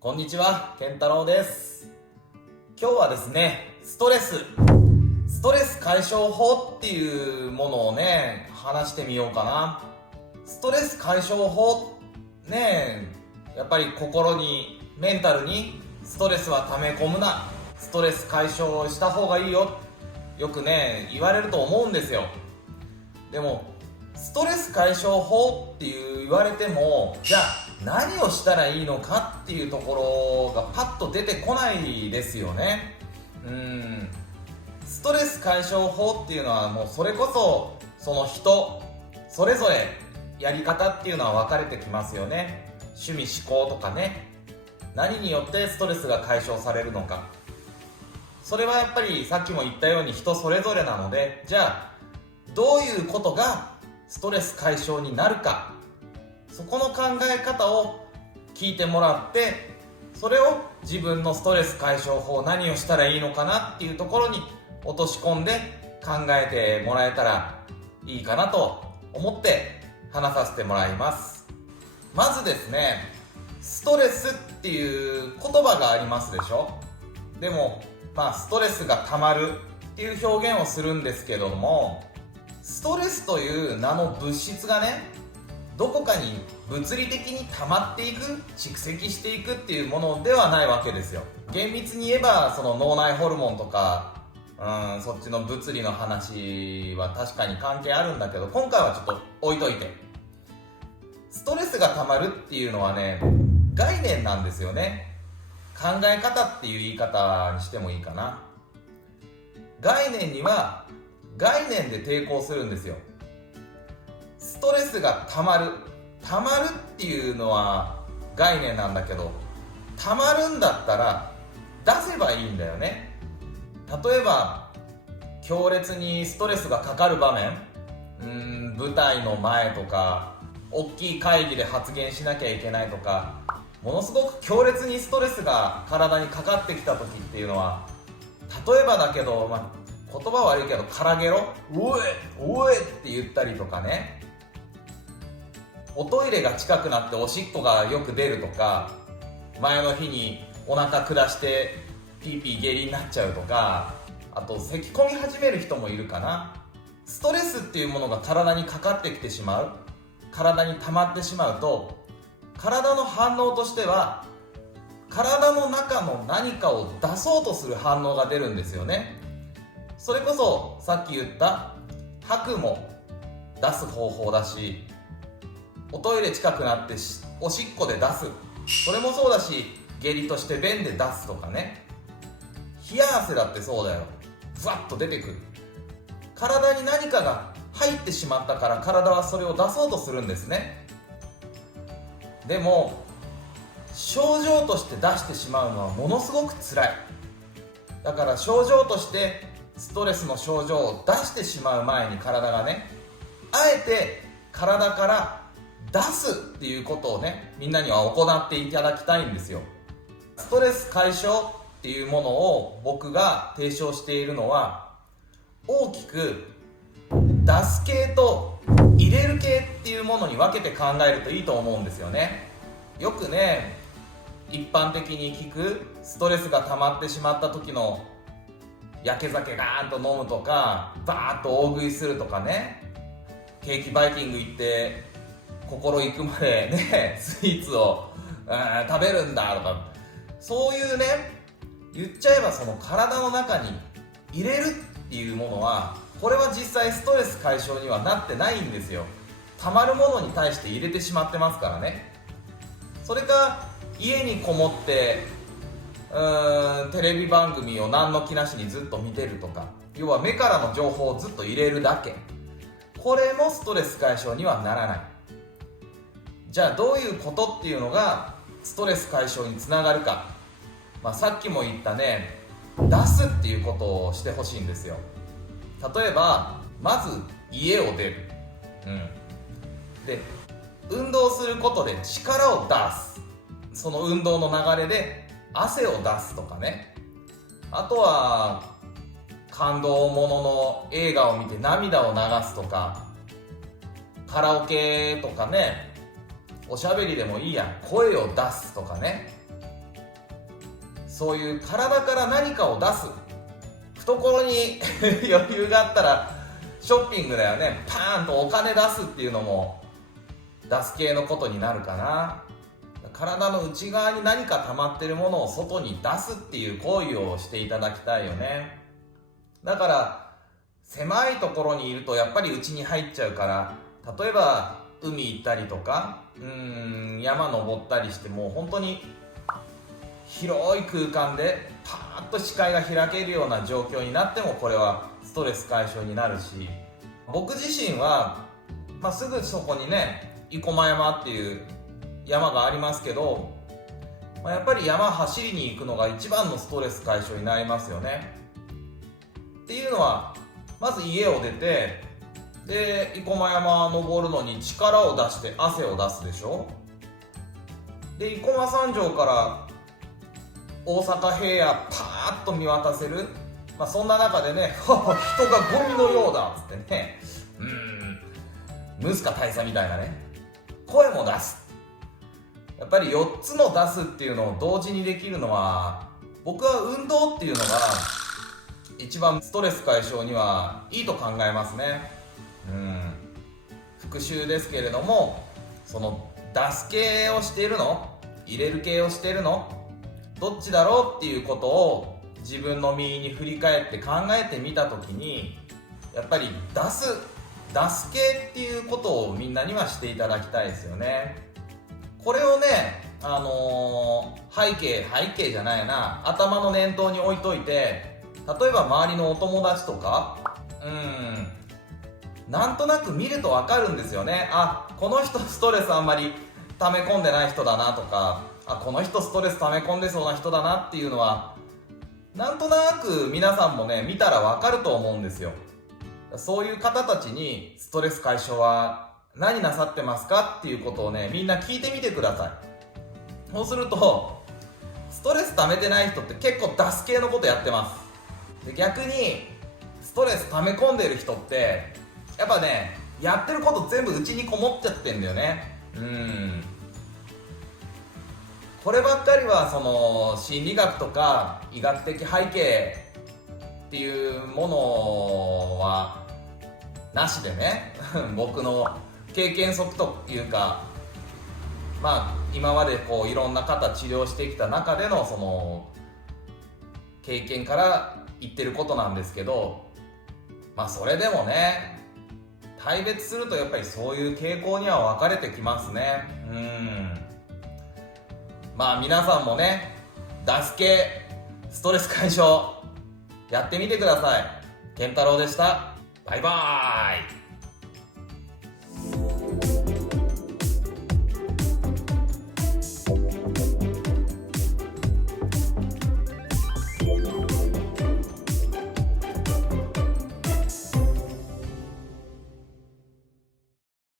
こんにちは、健太郎です。今日はですね、ストレス解消法っていうものをね、話してみようかな。ストレス解消法ね、やっぱり心に、メンタルにストレスは溜め込むな、ストレス解消した方がいいよ、よくね、言われると思うんですよ。でもストレス解消法って言われても、じゃあ何をしたらいいのかっていうところがパッと出てこないですよね。ストレス解消法っていうのはもうそれこそその人それぞれやり方っていうのは分かれてきますよね。趣味嗜好とかね、何によってストレスが解消されるのか、それはやっぱりさっきも言ったように人それぞれなので、じゃあどういうことがストレス解消になるか、そこの考え方を聞いてもらって、それを自分のストレス解消法、何をしたらいいのかなっていうところに落とし込んで考えてもらえたらいいかなと思って話させてもらいます。まずですね、ストレスっていう言葉がありますでしょ。でもストレスがたまるっていう表現をするんですけども、ストレスという名の物質がね、どこかに物理的に溜まっていく、蓄積していくっていうものではないわけですよ。厳密に言えばその脳内ホルモンとかそっちの物理の話は確かに関係あるんだけど、今回はちょっと置いといて、ストレスが溜まるっていうのはね、概念なんですよね。考え方っていう言い方にしてもいいかな。概念には概念で抵抗するんですよ。ストレスが溜まるっていうのは概念なんだけど、溜まるんだったら出せばいいんだよね。例えば強烈にストレスがかかる場面、舞台の前とか大きい会議で発言しなきゃいけないとか、ものすごく強烈にストレスが体にかかってきた時っていうのは、例えばだけど、言葉悪いけどからゲロ、おえって言ったりとかね、おトイレが近くなっておしっこがよく出るとか、前の日にお腹下してピーピー下痢になっちゃうとか、あと咳込み始める人もいるかな。ストレスっていうものが体にかかってきてしまう、体に溜まってしまうと、体の反応としては体の中の何かを出そうとする反応が出るんですよね。それこそさっき言った吐くも出す方法だし、おトイレ近くなっておしっこで出す、それもそうだし、下痢として便で出すとかね、冷や汗だってそうだよ。ふわっと出てくる。体に何かが入ってしまったから体はそれを出そうとするんですね。でも症状として出してしまうのはものすごく辛い。だから症状としてストレスの症状を出してしまう前に体がね、あえて体から出すっていうことをね、みんなには行っていただきたいんですよ。ストレス解消っていうものを僕が提唱しているのは、大きく出す系と入れる系っていうものに分けて考えるといいと思うんですよね。よくね、一般的に聞くストレスが溜まってしまった時のやけ酒ガーンと飲むとか、バーッと大食いするとかね、ケーキバイキング行って心行くまでねスイーツを食べるんだとか、そういうね、言っちゃえばその体の中に入れるっていうものは、これは実際ストレス解消にはなってないんですよ。溜まるものに対して入れてしまってますからね。それか家にこもってテレビ番組を何の気なしにずっと見てるとか、要は目からの情報をずっと入れるだけ、これもストレス解消にはならない。じゃあどういうことっていうのがストレス解消につながるか、さっきも言ったね、出すっていうことをしてほしいんですよ。例えばまず家を出る、で運動することで力を出す、その運動の流れで汗を出すとかね、あとは感動ものの映画を見て涙を流すとか、カラオケとかね、おしゃべりでもいいや、声を出すとかね、そういう体から何かを出す、懐に余裕があったらショッピングだよね。パーンとお金出すっていうのも出す系のことになるかな。体の内側に何か溜まってるものを外に出すっていう行為をしていただきたいよね。だから狭いところにいるとやっぱり内に入っちゃうから、例えば海行ったりとか山登ったりしても本当に広い空間でパーッと視界が開けるような状況になっても、これはストレス解消になるし、僕自身は、すぐそこにね生駒山っていう山がありますけど、やっぱり山走りに行くのが一番のストレス解消になりますよね。っていうのは、まず家を出て、で生駒山登るのに力を出して汗を出すでしょ。で生駒山上から大阪平野パーッと見渡せる、そんな中でね人がゴミのようだっつってね、ムスカ大佐みたいなね声も出す。やっぱり4つの出すっていうのを同時にできるのは、僕は運動っていうのが一番ストレス解消にはいいと考えますね。復習ですけれども、その出す系をしているの、入れる系をしているの、どっちだろうっていうことを自分の身に振り返って考えてみたときに、やっぱり出す系っていうことをみんなにはしていただきたいですよね。これをね、背景じゃないな、頭の念頭に置いといて、例えば周りのお友達とかなんとなく見ると分かるんですよね。この人ストレスあんまり溜め込んでない人だなとか、この人ストレス溜め込んでそうな人だなっていうのはなんとなく皆さんもね見たら分かると思うんですよ。そういう方たちにストレス解消は何なさってますかっていうことをね、みんな聞いてみてください。そうするとストレス溜めてない人って結構出す系のことやってます。で逆にストレス溜め込んでる人ってやっぱね、やってること全部内にこもっちゃってんだよね。こればっかりはその心理学とか医学的背景っていうものはなしでね僕の経験則というか、今までいろんな方治療してきた中でのその経験から言ってることなんですけど、それでもね大別するとやっぱりそういう傾向には分かれてきますね。皆さんもね出す系ストレス解消やってみてください。健太郎でした。バイバーイ。